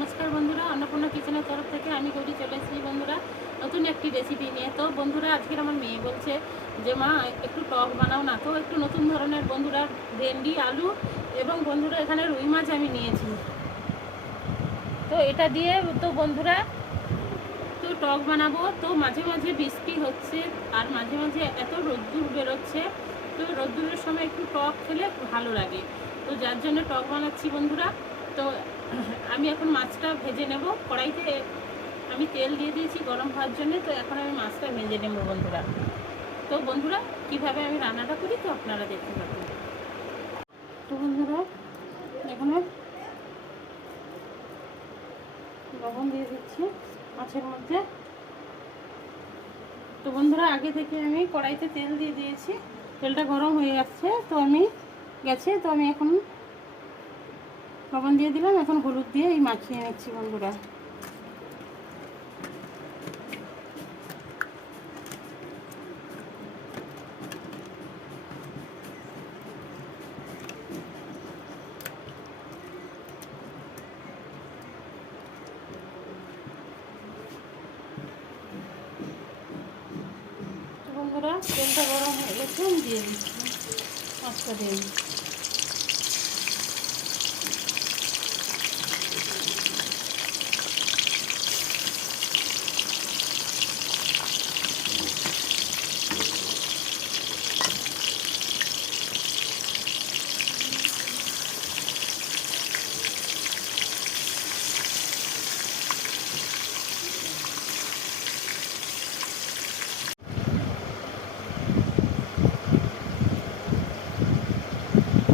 নমস্কার বন্ধুরা, অন্নপূর্ণা কিচেনের তরফ থেকে আমি গৌরী চলে এসেছি বন্ধুরা, নতুন একটি রেসিপি নিয়ে। তো বন্ধুরা, আজকের আমার মেয়ে বলছে যে, মা, একটু টক বানাও না। তো একটু নতুন ধরনের বন্ধুরা, ভেন্ডি, আলু এবং বন্ধুরা, এখানে রুই মাছ আমি নিয়েছি। তো এটা দিয়ে তো বন্ধুরা, তো টক বানাবো। তো মাঝে মাঝে বৃষ্টি হচ্ছে, আর মাঝে মাঝে এত রোদ্দুর বেরোচ্ছে, তো রোদ্দুরের সময় একটু টক খেলে ভালো লাগে। তো যার জন্য টক বানাচ্ছি বন্ধুরা। তো আমি এখন মাছটা ভেজে নেব। কড়াইতে আমি তেল দিয়ে দিয়েছি গরম হওয়ার জন্য, তো এখন আমি মাছটা ভেজে নেব বন্ধুরা। তো বন্ধুরা, কীভাবে আমি রান্নাটা করি তো আপনারা দেখতে পাবেন তো বন্ধুরা, এখানে লবণ দিয়ে দিচ্ছি মাছের মধ্যে। তো বন্ধুরা, আগে থেকে আমি কড়াইতে তেল দিয়ে দিয়েছি। তেলটা গরম হয়ে যাচ্ছে তো আমি গেছে, তো আমি এখন লবণ দিয়ে দিলাম, এখন হলুদ দিয়ে এই মাখিয়ে নিচ্ছি বন্ধুরা। বন্ধুরা, তেলটা গরম হয়ে গেছে দিয়ে দিচ্ছি। মাছটা দিয়ে দিচ্ছি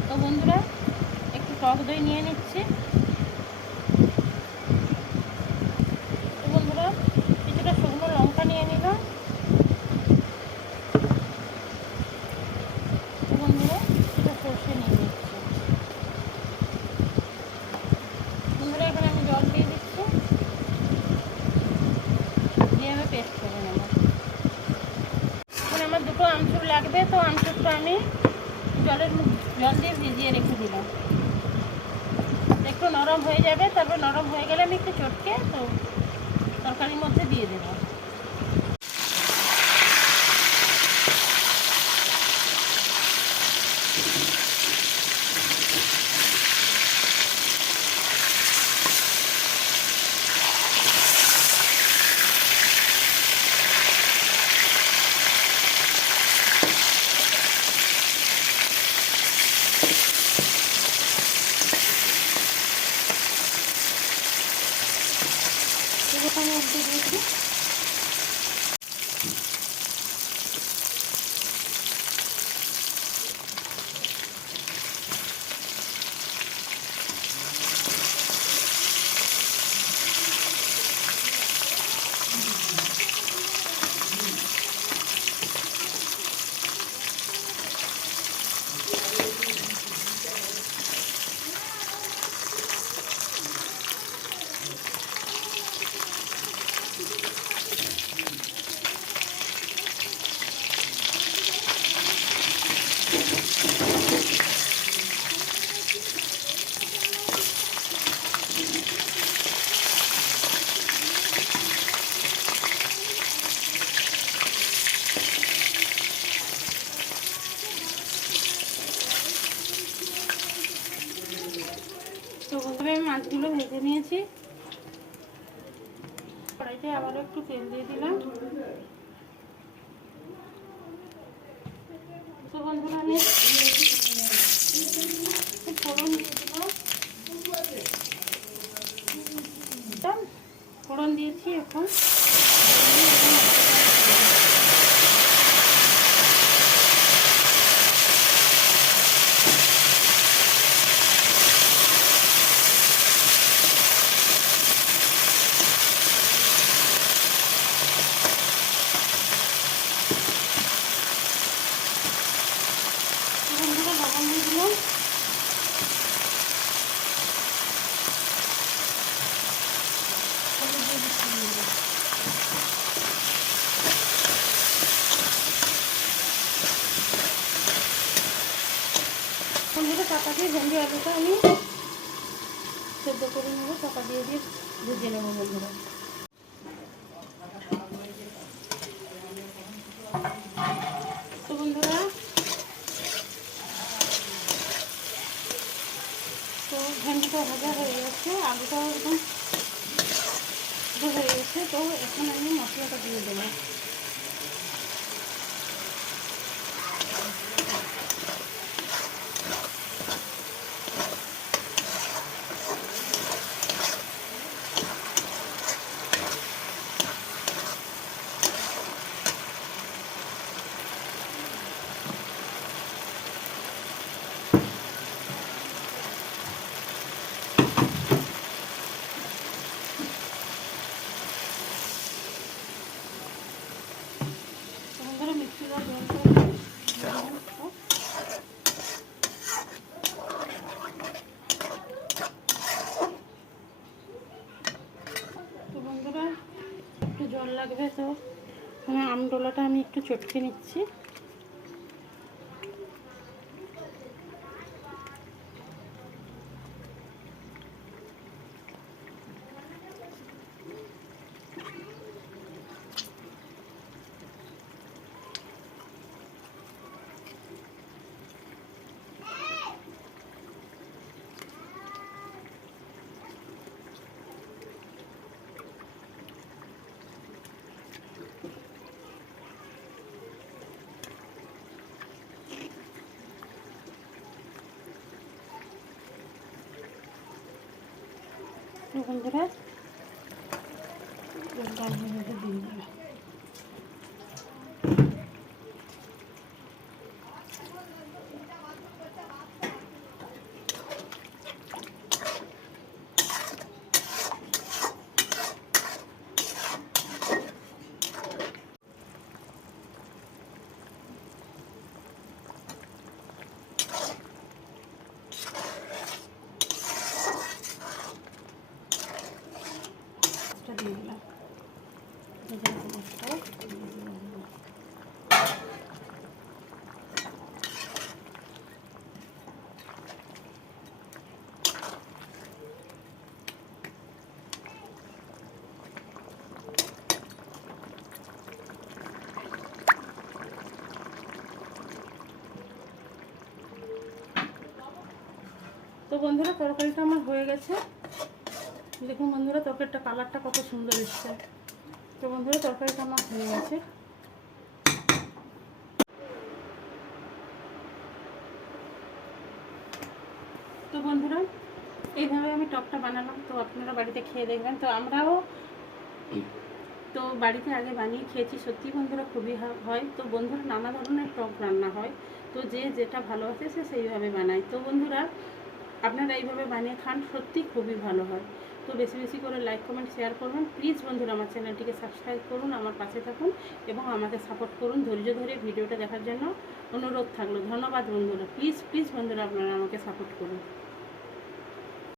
তো বন্ধুরা দই নিয়ে নিচ্ছি। বন্ধুরা, কিছুটা শুকনো লঙ্কা নিয়ে কিছুটা সর্ষে নিয়ে আমি জল দিয়ে দিচ্ছি। দিয়ে আমি পেস্ট করে এখানে আমার দুটো আমচুর লাগবে, তো আমচুরটা আমি জলের জল দিয়ে ভিজিয়ে রেখে দিলাম। একটু নরম হয়ে যাবে, তারপর নরম হয়ে গেলে আমি একটু চটকে তো তরকারির মধ্যে দিয়ে দেবো। এগুলো দিয়েছি। তো বন্ধুরা আমি মাছগুলো ভেজে নিয়েছি। কড়াইতে আবারও একটু তেল দিয়ে দিলাম। ফোড়ন দিয়ে দিলাম। ফোড়ন দিয়েছি এখন বন্ধুরা লবণ দিয়ে দিলাম হলুদ দিয়ে দিচ্ছি বন্ধুরা। বন্ধুরা চাপা দিয়ে ভেন্ডি আলুটা আমি সেদ্ধ করে নেব চাপা দিয়ে দিয়ে ভেজে নেব বন্ধুরা। তো তো ভেন্ডিটা ভাজা হয়ে গেছে, আলুটাও একদম হয়ে গেছে, তো এখন আমি মশলাটা দিয়ে দেবো। জল লাগবে তো। আমি আমডোলাটা আমি একটু চটকে নিচ্ছি। বন্ধুরা। জলটা আমি এভাবে দিয়ে দেবো মাছটা দিয়ে দিলাম ভেজে রাখা মাছটাও দিয়ে দিলাম। তো বন্ধুরা, তরকারিটা আমার হয়ে গেছে। দেখুন বন্ধুরা, তরকারিটা কালারটা কত সুন্দর এসছে। তো বন্ধুরা, তরকারিটা আমার হয়ে গেছে। তো বন্ধুরা, এইভাবে আমি টকটা বানালাম। তো আপনারা বাড়িতে খেয়ে দেখবেন। তো আমরাও তো বাড়িতে আগে বানিয়ে খেয়েছি। সত্যি বন্ধুরা, খুবই হয়। তো বন্ধুরা, নানা ধরনের টক রান্না হয়। তো যে যেটা ভালোবাসে সে সেইভাবে বানায়। তো বন্ধুরা আপনারা এইভাবে বানিয়ে খান সত্যি খুবই ভালো হয়। তো বেশি বেশি করে লাইক কমেন্ট শেয়ার করবেন প্লিজ বন্ধুরা, আমার চ্যানেলটিকে সাবস্ক্রাইব করুন, আমার পাশে থাকুন এবং আমাকে সাপোর্ট করুন ধৈর্য ধরে ভিডিওটা দেখার জন্য অনুরোধ থাকল। ধন্যবাদ বন্ধুরা। প্লিজ প্লিজ বন্ধুরা, আপনারা আমাকে সাপোর্ট করুন।